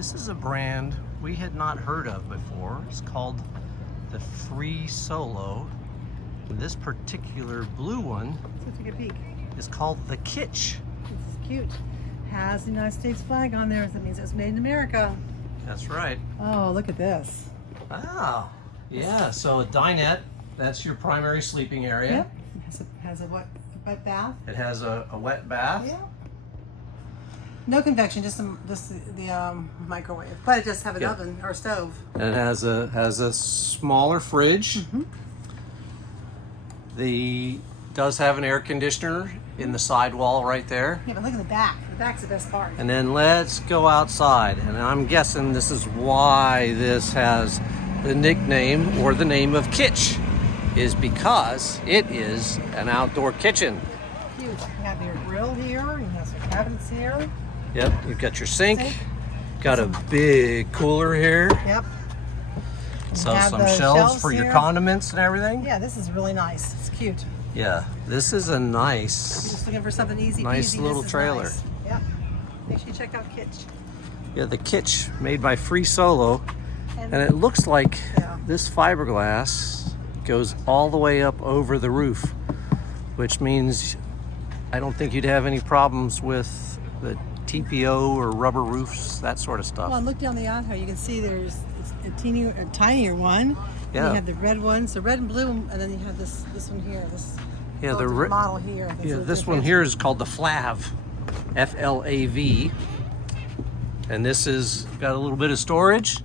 This is a brand we had not heard of before. It's called the Free Solo. This particular blue one Let's take a peek. is called the Kitsch. This is cute. Has the United States flag on there. That means it's made in America. That's right. Oh, look at this. Wow. Yeah, so a dinette, that's your primary sleeping area. Yep. It has a wet bath. It has a wet bath. Yeah. No convection, just the microwave. But it does have an oven or stove. And it has a smaller fridge. Mm-hmm. Does have an air conditioner in the sidewall right there. Yeah, but look at the back. The back's the best part. And then let's go outside. And I'm guessing this is why this has the nickname or the name of Kitsch, is because it is an outdoor kitchen. Huge. You have your grill here. You have some cabinets here. Yep, you've got your sink. Got a big cooler here. Yep. So have some the shelves for your here. condiments and everything. Yeah, this is really nice. It's cute. Yeah, this is a You're nice, just looking for something easy. nice peasy. little This is trailer. Nice. Yep. Make sure you check out Kitsch. Yeah, the Kitsch, made by Free Solo. And it looks like this fiberglass goes all the way up over the roof, which means I don't think you'd have any problems with the TPO or rubber roofs, that sort of stuff. Well, look down the aisle here. You can see there's a tinier one. Yeah. You have the red one, so red and blue, and then you have this one here. This model here. This one here is called the Flav, F-L-A-V, and this is got a little bit of storage.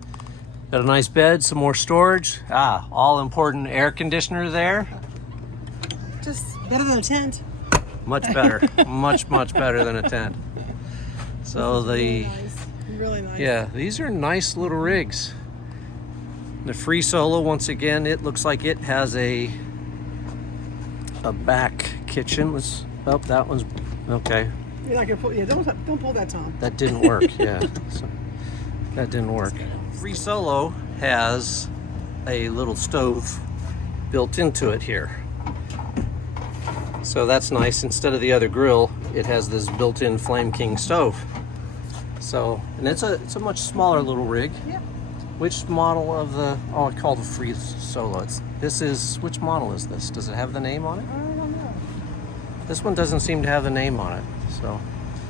Got a nice bed, some more storage. All important air conditioner there. Just better than a tent. Much better, much better than a tent. So Really nice. yeah, these are nice little rigs. The Free Solo, once again, it looks like it has a back kitchen. That one's okay. You're not gonna pull. Yeah, don't pull that, Tom. That didn't work. Yeah, so that didn't work. Free Solo has a little stove built into it here, so that's nice. Instead of the other grill, it has this built-in Flame King stove. So, and it's a much smaller little rig. Yeah. Which model of the? Oh, it's called the Free Solo. Which model is this? Does it have the name on it? I don't know. This one doesn't seem to have the name on it. So.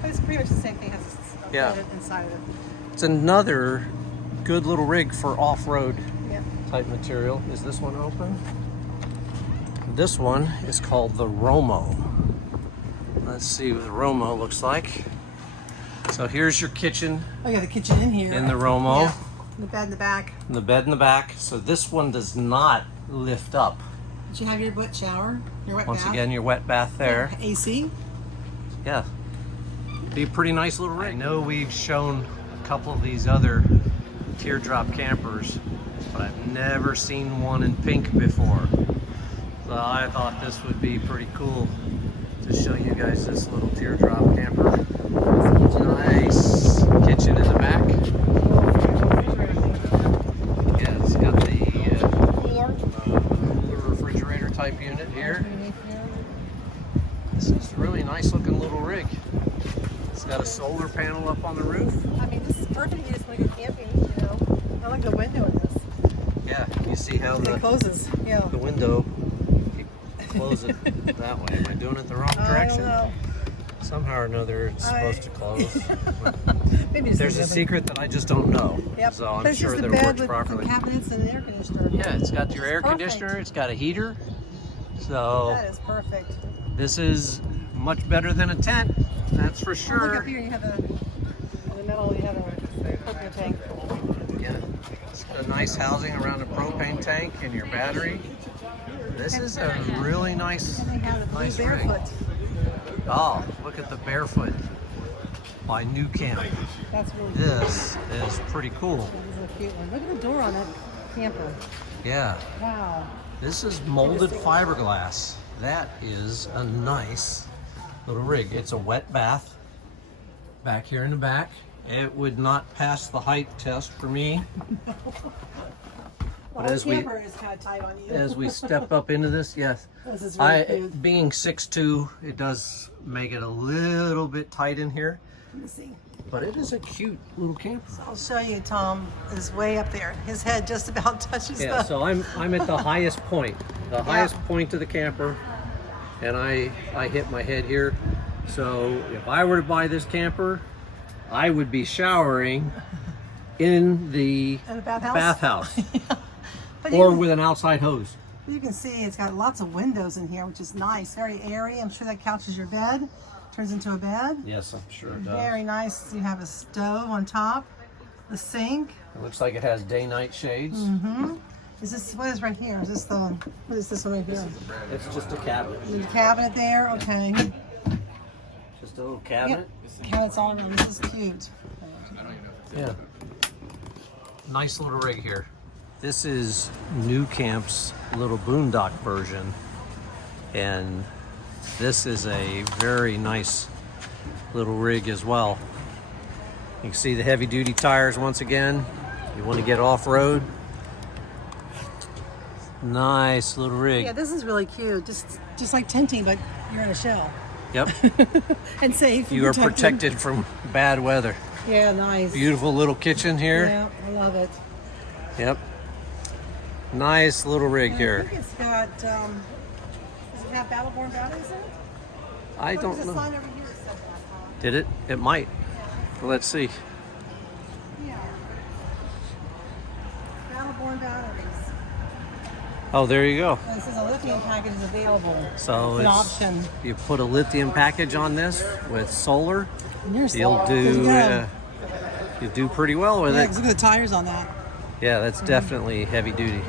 But it's pretty much the same thing. It has a inside of it. It's another good little rig for off-road Yeah. type material. Is this one open? This one is called the Romo. Let's see what the Romo looks like. So here's your kitchen Oh, you got the kitchen in here. in the Romo. Yeah. The bed in the back. And the bed in the back. So this one does not lift up. Did you have your wet shower? Your wet Once bath? again, your wet bath there. AC. Yeah. Be a pretty nice little rig. I know we've shown a couple of these other teardrop campers, but I've never seen one in pink before. So I thought this would be pretty cool to show you guys this little teardrop camper. Nice kitchen in the back. Yeah, it's got the cooler refrigerator type unit here. This is a really nice looking little rig. It's got a solar panel up on the roof. I mean, this is perfect. You just want to go camping, you know. I like the window in this. Yeah, you see how It closes. Yeah. the window, you close it that way. Am I doing it the wrong direction? I don't know. Somehow or another it's supposed to close. Maybe it's There's a secret that I just don't know. Yep. So I'm But it's sure just that a it bed works with properly. some cabinets and an air conditioner. Yeah, it's got your Which is air perfect. conditioner, it's got a heater. So That is perfect. this is much better than a tent, that's for Look sure. up here. You have in the middle. You have a propane tank. Yeah, it's got a nice housing around a propane tank and your battery. This is a really nice, And they have the blue nice rig. barefoot. Oh, look at the Barefoot by New Camp. That's really cool. This is pretty cool. This is a cute one. Look at the door on that camper. Yeah, Wow. this is molded fiberglass. That is a nice little rig. It's a wet bath back here in the back. It would not pass the height test for me. Well, the camper is kind of tight on you. as we step up into this, yes, This is really cute. being 6'2", it does make it a little bit tight in here. Let me see. but it is a cute little camper. So I'll show you. Tom is way up there. His head just about touches Yeah, the. so I'm at the highest point, highest point of the camper, and I hit my head here. So if I were to buy this camper, I would be showering in the bathhouse, But or with an outside hose. you can see it's got lots of windows in here, which is nice, very airy. I'm sure that couch is your bed. Turns into a bed. Yes, I'm sure it does. Very nice. You have a stove on top, the sink. It looks like it has day-night shades. Is this, what is right here? Is this the, what is this one right here? It's just a cabinet. The cabinet there, okay. Just a little cabinet. Yep. Cabinets all around. This is cute. Yeah. Nice little rig here. This is New Camp's little boondock version, and this is a very nice little rig as well. You can see the heavy duty tires once again. You want to get off-road. Nice little rig. Yeah, this is really cute. Just like tenting, but you're in a shell. Yep. And safe. You are protected from bad weather. Yeah, nice. Beautiful little kitchen here. Yeah, I love it. Yep. Nice little rig And here. I think it's got, does it have Battleborn batteries in it? I Oh, don't there's a know. sign over here that says that, Tom. Did it? It might. Let's see. Yeah. Battleborn batteries. Oh, there you go. And it says a lithium package is available. So It's an option. You put a lithium package on this with solar, And here's you'll there you do go. you'll do pretty well with Yeah, it. 'cause look at the tires on that. Yeah, that's definitely heavy duty.